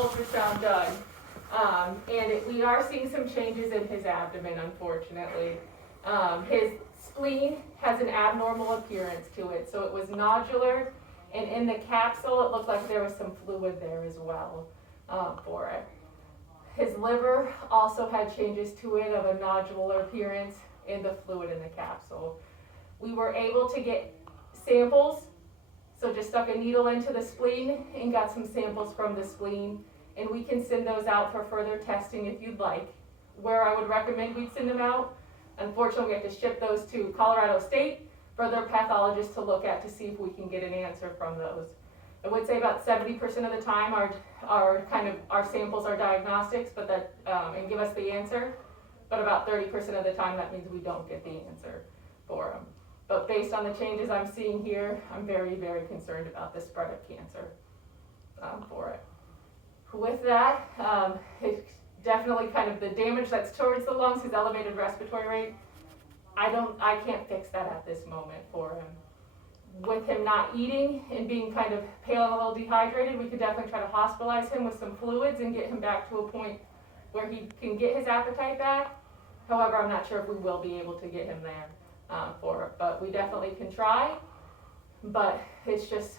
ultrasound done. We are seeing some changes in his abdomen, unfortunately. His spleen has an abnormal appearance to it, so it was nodular, and in the capsule, it looked like there was some fluid there as well for it. His liver also had changes to it of a nodular appearance in the fluid in the capsule. We were able to get samples, so just stuck a needle into the spleen and got some samples from the spleen, and we can send those out for further testing if you'd like. Where I would recommend we'd send them out, unfortunately we have to ship those to Colorado State for their pathologist to look at to see if we can get an answer from those. I would say about 70% of the time our samples are diagnostics, but that and give us the answer. But about 30% of the time that means we don't get the answer for them. But based on the changes I'm seeing here, I'm very, very concerned about the spread of cancer for it. With that, it's definitely kind of the damage that's towards the lungs, his elevated respiratory rate. I can't fix that at this moment for him. With him not eating and being kind of pale and a little dehydrated, we could definitely try to hospitalize him with some fluids and get him back to a point where he can get his appetite back. However, I'm not sure if we will be able to get him there for it, but we definitely can try. But it's just,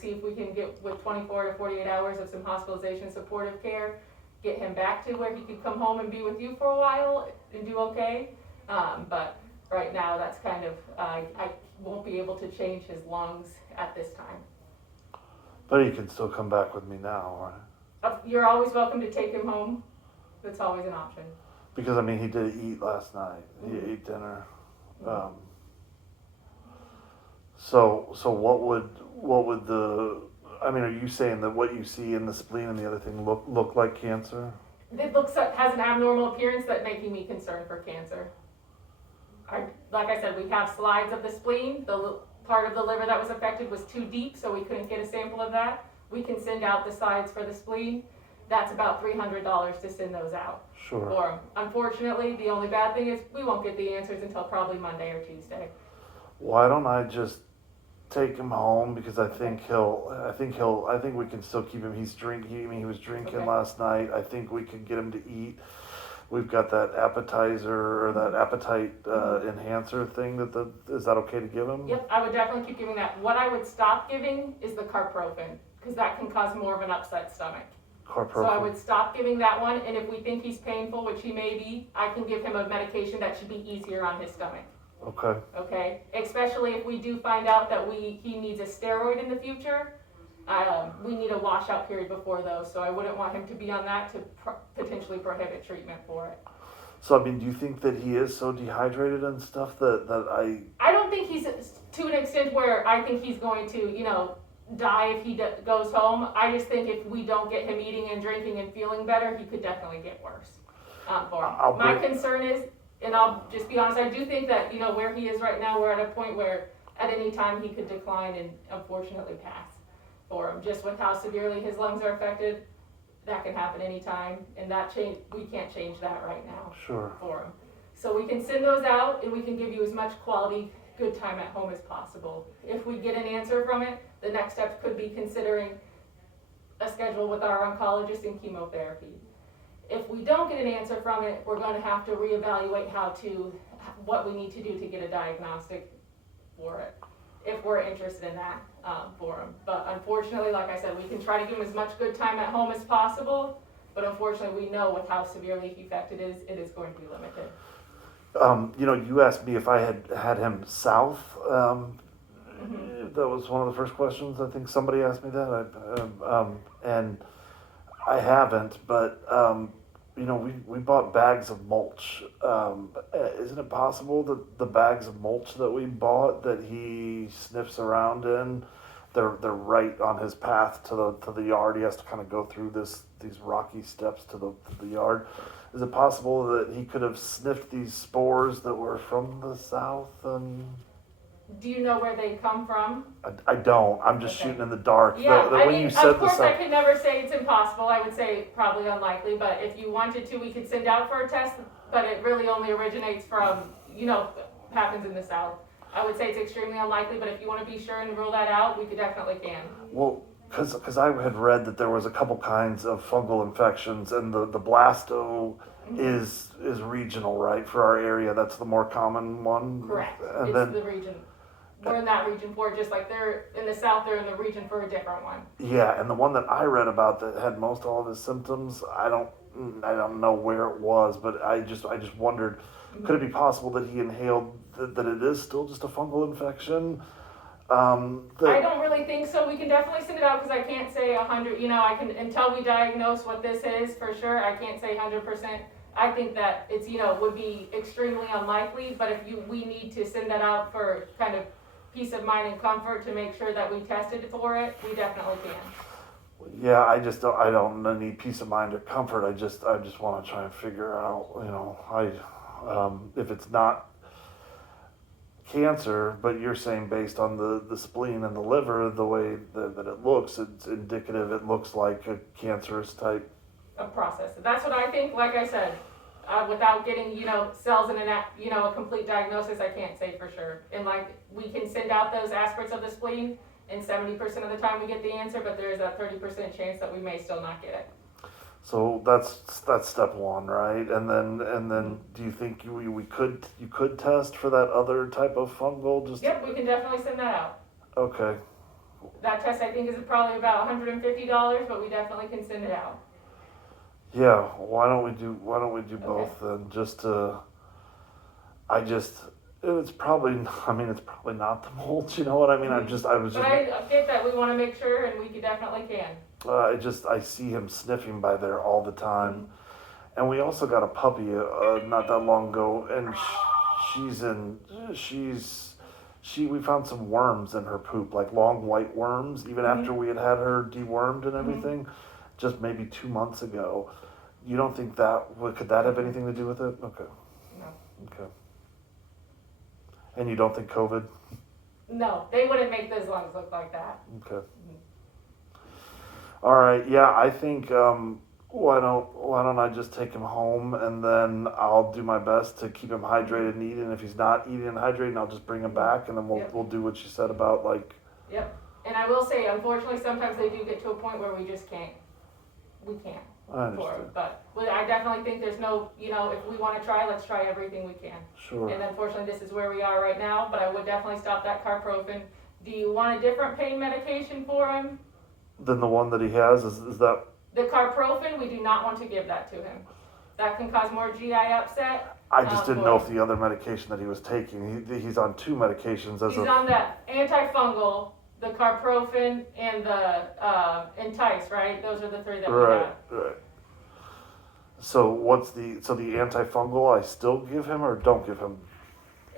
see if we can get with 24 to 48 hours of some hospitalization supportive care, get him back to where he could come home and be with you for a while and do okay. But right now, that's kind of, I won't be able to change his lungs at this time. But he can still come back with me now, right? You're always welcome to take him home. That's always an option. Because, I mean, he did eat last night. He ate dinner. So what would are you saying that what you see in the spleen and the other thing look like cancer? It has an abnormal appearance that's making me concerned for cancer. Like I said, we have slides of the spleen. The part of the liver that was affected was too deep, so we couldn't get a sample of that. We can send out the slides for the spleen. That's about $300 to send those out. Sure. For them. Unfortunately, the only bad thing is we won't get the answers until probably Monday or Tuesday. Why don't I just take him home, because I think we can still keep him. He was drinking Okay. last night. I think we can get him to eat. We've got that appetizer or that appetite enhancer thing. Is that okay to give him? Yep, I would definitely keep giving that. What I would stop giving is the carprofen, because that can cause more of an upset stomach. Carprofen. So I would stop giving that one, and if we think he's painful, which he may be, I can give him a medication that should be easier on his stomach. Okay. Okay, especially if we do find out that he needs a steroid in the future. We need a washout period before those, so I wouldn't want him to be on that to potentially prohibit treatment for it. So, I mean, do you think that he is so dehydrated and stuff that I don't think he's to an extent where I think he's going to, die if he goes home. I just think if we don't get him eating and drinking and feeling better, he could definitely get worse for him. My concern is, and I'll just be honest, I do think that, where he is right now, we're at a point where at any time he could decline and unfortunately pass for him. Just with how severely his lungs are affected, that can happen anytime, and we can't change that right now. Sure. For him. So we can send those out, and we can give you as much quality, good time at home as possible. If we get an answer from it, the next steps could be considering a schedule with our oncologist and chemotherapy. If we don't get an answer from it, we're going to have to reevaluate what we need to do to get a diagnostic for it, if we're interested in that for him. But unfortunately, like I said, we can try to give him as much good time at home as possible, but unfortunately we know with how severely affected it is going to be limited. You asked me if I had him south. That was one of the first questions. I think somebody asked me that. And I haven't, but we bought bags of mulch. Isn't it possible that the bags of mulch that we bought that he sniffs around in, they're right on his path to the yard? He has to kind of go through these rocky steps to the yard. Is it possible that he could have sniffed these spores that were from the south? Do you know where they come from? I don't. I'm just shooting in the dark. Yeah, of course I could never say it's impossible. I would say probably unlikely, but if you wanted to, we could send out for a test, but it really only originates from, happens in the south. I would say it's extremely unlikely, but if you want to be sure and rule that out, we definitely can. Well, Because I had read that there was a couple kinds of fungal infections, and the blasto is regional, right? For our area, that's the more common one. Correct, And it's then the region, we're in that region for it, just like they're in the south, they're in the region for a different one. yeah, and the one that I read about that had most all of his symptoms, I don't know where it was, but I just wondered, could it be possible that he inhaled that it is still just a fungal infection? I don't really think so. We can definitely send it out because I can't say 100. I can until we diagnose what this is for sure. I can't say 100%. I think that it's would be extremely unlikely. But if we need to send that out for kind of peace of mind and comfort to make sure that we tested for it, we definitely can. Yeah, I don't need peace of mind or comfort. I just want to try and figure out, if it's not cancer, but you're saying based on the spleen and the liver, the way that it looks, it's indicative. It looks like a cancerous type. A process. That's what I think. Like I said, without getting cells in a complete diagnosis, I can't say for sure. And like we can send out those aspirates of the spleen, and 70% of the time we get the answer, but there is that 30% chance that we may still not get it. So that's step one, right? And then do you think you could test for that other type of fungal? Yep, we can definitely send that out. Okay. That test I think is probably about $150, but we definitely can send it out. Yeah. Why don't we do both then? It's probably not the mulch. You know what I mean? But I get that we want to make sure, and we definitely can. I see him sniffing by there all the time, and we also got a puppy not that long ago, and we found some worms in her poop, like long white worms, even after we had her dewormed and everything, just maybe 2 months ago. You don't think could that have anything to do with it? Okay. No. Okay. And you don't think COVID? No, they wouldn't make those lungs look like that. Okay. All right. Yeah, I think why don't I just take him home, and then I'll do my best to keep him hydrated and eating. If he's not eating and hydrating, I'll just bring him back, and then we'll do what you said about like. Yep. And I will say, unfortunately, sometimes they do get to a point where we just can't. We can't. I understand. But I definitely think there's no, if we want to try, let's try everything we can. Sure. And unfortunately, this is where we are right now, but I would definitely stop that carprofen. Do you want a different pain medication for him? Than the one that he has? Is that? The carprofen, we do not want to give that to him. That can cause more GI upset. I just didn't know if the other medication that he was taking, he's on 2 medications He's on the antifungal, the carprofen, and the Entice, right? Those are the 3 that we got. Right. So the antifungal I still give him or don't give him?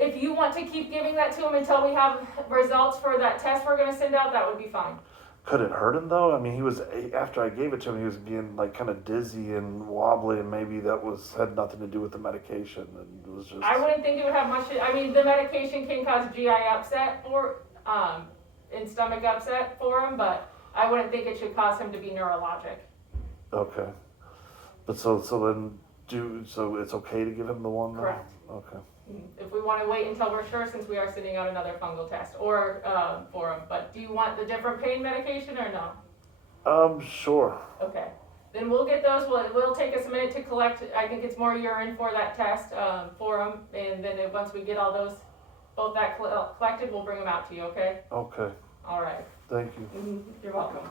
If you want to keep giving that to him until we have results for that test we're going to send out, that would be fine. Could it hurt him though? I mean, after I gave it to him, he was getting like kind of dizzy and wobbly, and maybe that had nothing to do with the medication, and it was just. I wouldn't think it would have much. I mean, the medication can cause GI upset and stomach upset for him, but I wouldn't think it should cause him to be neurologic. Okay, but so it's okay to give him the one? Correct. Okay. If we want to wait until we're sure, since we are sending out another fungal test or for him. But do you want the different pain medication or no? Sure. Okay. Then we'll get those. It will take us a minute to collect. I think it's more urine for that test for him. And then once we get all those, both that collected, we'll bring them out to you, okay? Okay. All right. Thank you. You're welcome.